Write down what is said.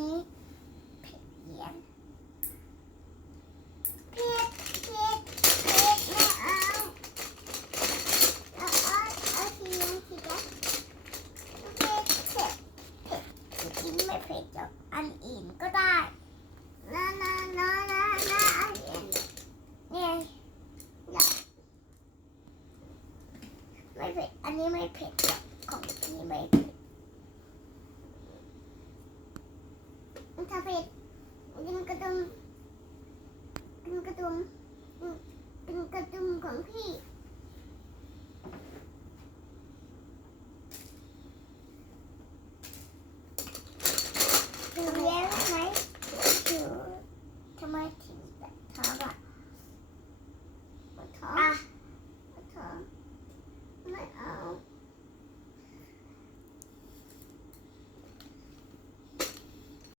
นี้เผ็ดเยี่ยมเผ็ดเผ็ดเผ็ดไม่เอาเอาเอาเอาสีเหลืองสีแดงเผ็ดเผ็ดเผ็ดกินไม่เผ็ดหรอกอันอื่นก็ได้นะนะนะนะนะอันอื่นเนี่ยไม่เผ็ดอันนี้ไม่เผ็ดของพี่ เผ็ดดึงกระตุ้มเป็นกระตุ้มเป็นกระตุ้มของพี่